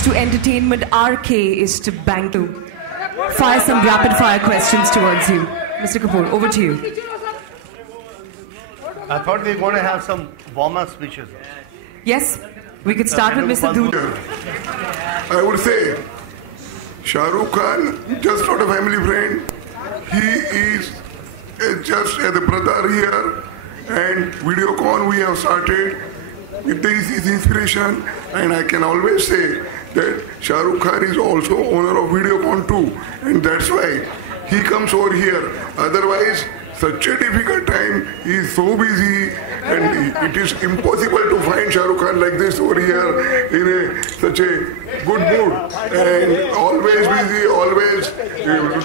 is to entertainment, RK is to bank to. Fire some rapid fire questions towards you. Mr. Kapoor, over to you. I thought we were going to have some warm-up speeches. Yes, we could start with Mr. Dhoot. I would say, Shahrukh Khan, just not a family friend. He is just as a brother here. And Videocon we have started with his inspiration. And I can always say that Shahrukh Khan is also owner of Videocon too. And that's why he comes over here. Otherwise, such a difficult time, he is so busy and it is impossible to find Shahrukh Khan like this over here in such a good mood. And always busy, always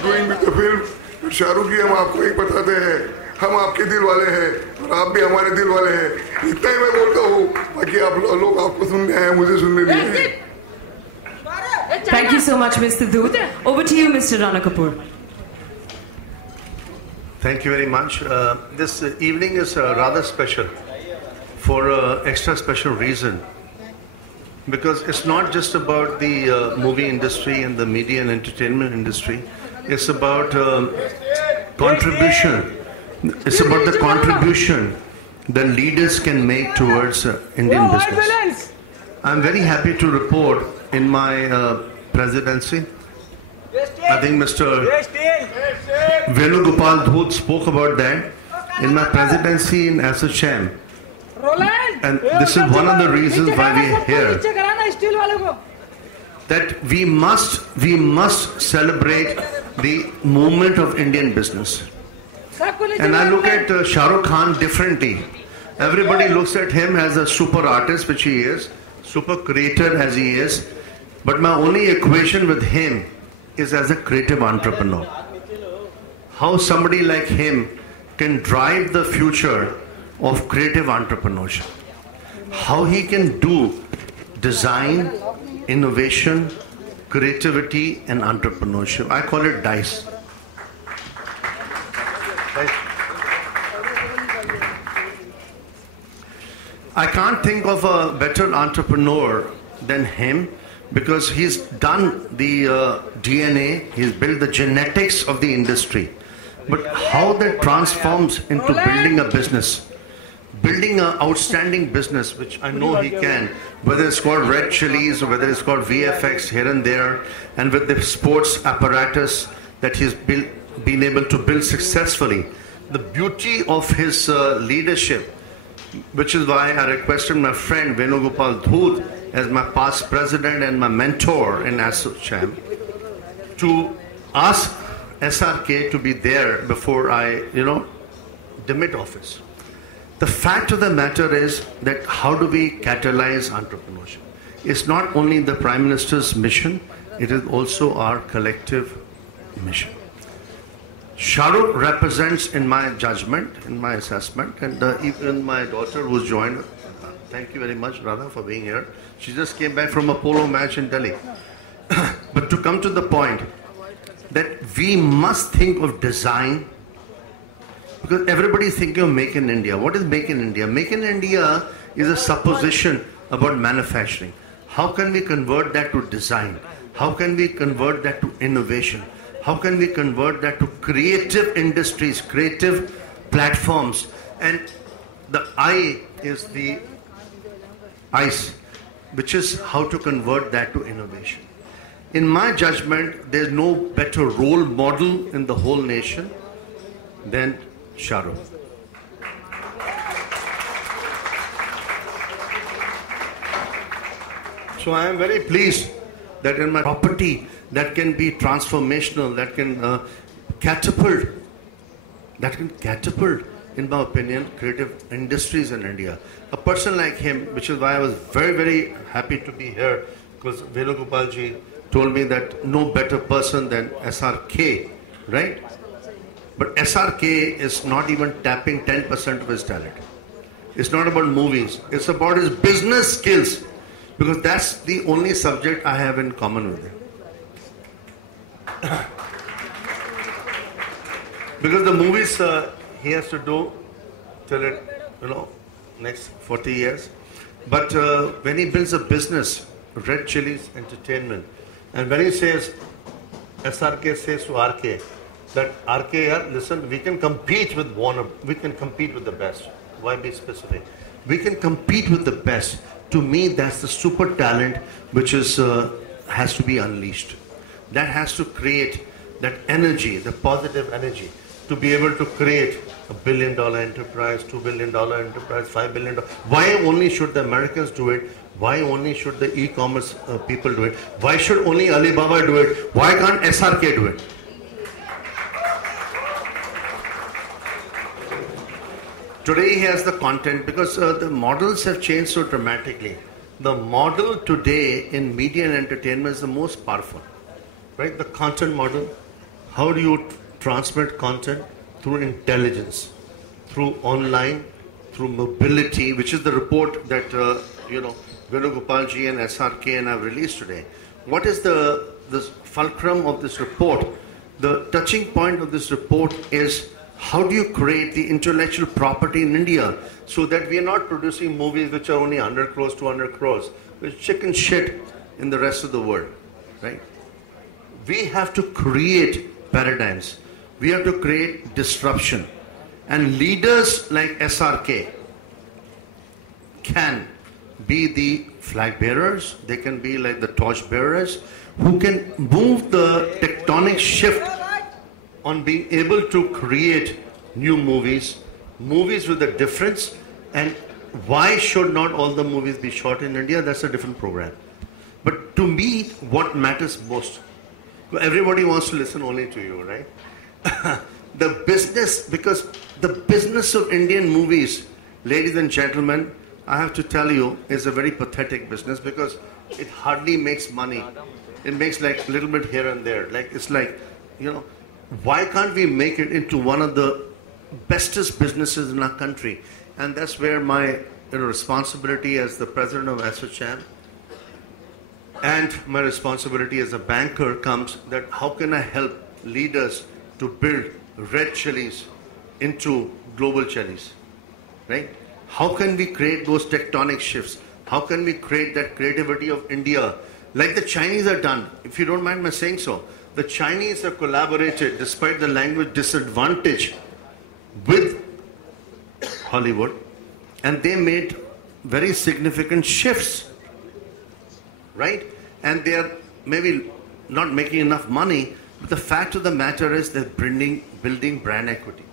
doing with the film. Shahrukh जी हम आपको एक बताते हैं, हम आपके दिल वाले हैं और आप भी हमारे दिल वाले हैं. इतना ही मैं बोलता हूँ, बाकी आप लोग आपको सुनने आए, मुझे सुनने नहीं आए. Thank you so much, Mr. Dhoot. Over to you, Mr. Rana Kapoor. Thank you very much. This evening is rather special for an extra special reason, because it's not just about the movie industry and the media and entertainment industry. It's about contribution. It's about the contribution that leaders can make towards Indian business. I'm very happy to report in my presidency, I think Mr. Venugopal Dhoot spoke about that. In my presidency in Assocham, and this is one of the reasons why we are here, that we must celebrate the movement of Indian business. And I look at Shahrukh Khan differently. Everybody looks at him as a super artist, which he is, super creator as he is, but my only equation with him is as a creative entrepreneur. How somebody like him can drive the future of creative entrepreneurship. How he can do design, innovation, creativity and entrepreneurship. I call it DICE. I can't think of a better entrepreneur than him, because he's done the DNA, he's built the genetics of the industry. But how that transforms into building a business, building an outstanding business, which I know he can, whether it's called Red Chilies or whether it's called VFX here and there, and with the sports apparatus that he's been able to build successfully. The beauty of his leadership, which is why I requested my friend Venugopal Dhoot as my past president and my mentor in Assocham to ask SRK to be there before I, demit office. The fact of the matter is that how do we catalyze entrepreneurship? It's not only the Prime Minister's mission, it is also our collective mission. Shahrukh represents, in my judgment, in my assessment, and even my daughter who's joined, thank you very much, Radha, for being here. She just came back from a polo match in Delhi. But to come to the point, that we must think of design, because everybody is thinking of Make in India. What is Make in India? Make in India is a supposition about manufacturing. How can we convert that to design? How can we convert that to innovation? How can we convert that to creative industries, creative platforms? And the I is the ICE, which is how to convert that to innovation. In my judgment, there's no better role model in the whole nation than Shahrukh. So I am very pleased that in my property that can be transformational, that can catapult, in my opinion, creative industries in India. A person like him, which is why I was very, very happy to be here, because Venugopalji told me that no better person than SRK, right? But SRK is not even tapping 10% of his talent. It's not about movies. It's about his business skills, because that's the only subject I have in common with him. Because the movies he has to do till it, next 40 years. But when he builds a business, Red Chillies Entertainment. And when he says, SRK says to RK, that RK, listen, we can compete with Warner, we can compete with the best. Why be specific? We can compete with the best. To me, that's the super talent which is has to be unleashed. That has to create that energy, the positive energy, to be able to create $1 billion enterprise, $2 billion enterprise, $5 billion. Why only should the Americans do it? Why only should the e-commerce people do it? Why should only Alibaba do it? Why can't SRK do it? Today he has the content because the models have changed so dramatically. The model today in media and entertainment is the most powerful, right? The content model. How do you transmit content? Through intelligence, through online, through mobility, which is the report that Venugopalji and SRK and I have released today. What is the fulcrum of this report? The touching point of this report is how do you create the intellectual property in India so that we are not producing movies which are only 100 crores, 200 crores, which is chicken shit in the rest of the world, right? We have to create paradigms. We have to create disruption. And leaders like SRK can be the flag bearers, they can be like the torch bearers, who can move the tectonic shift on being able to create new movies, movies with a difference. And why should not all the movies be shot in India? That's a different program. But to me, what matters most, everybody wants to listen only to you, right? The business, because the business of Indian movies, ladies and gentlemen, I have to tell you, is a very pathetic business because it hardly makes money. It makes like a little bit here and there. Like it's like, why can't we make it into one of the bestest businesses in our country? And that's where my responsibility as the president of Assocham and my responsibility as a banker comes, that how can I help leaders to build red chilies into global chilies, right? How can we create those tectonic shifts? How can we create that creativity of India like the Chinese have done? If you don't mind my saying so, the Chinese have collaborated despite the language disadvantage with Hollywood, and they made very significant shifts, right? And they are maybe not making enough money, but the fact of the matter is they're building brand equity.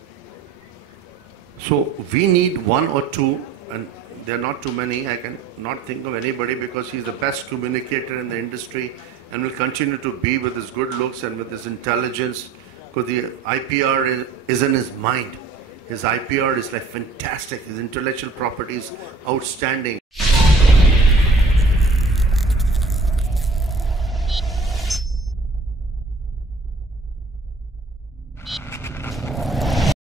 So we need one or two, and there are not too many. I can not think of anybody because he's the best communicator in the industry and will continue to be with his good looks and with his intelligence, because the IPR is in his mind. His IPR is like fantastic. His intellectual property is outstanding.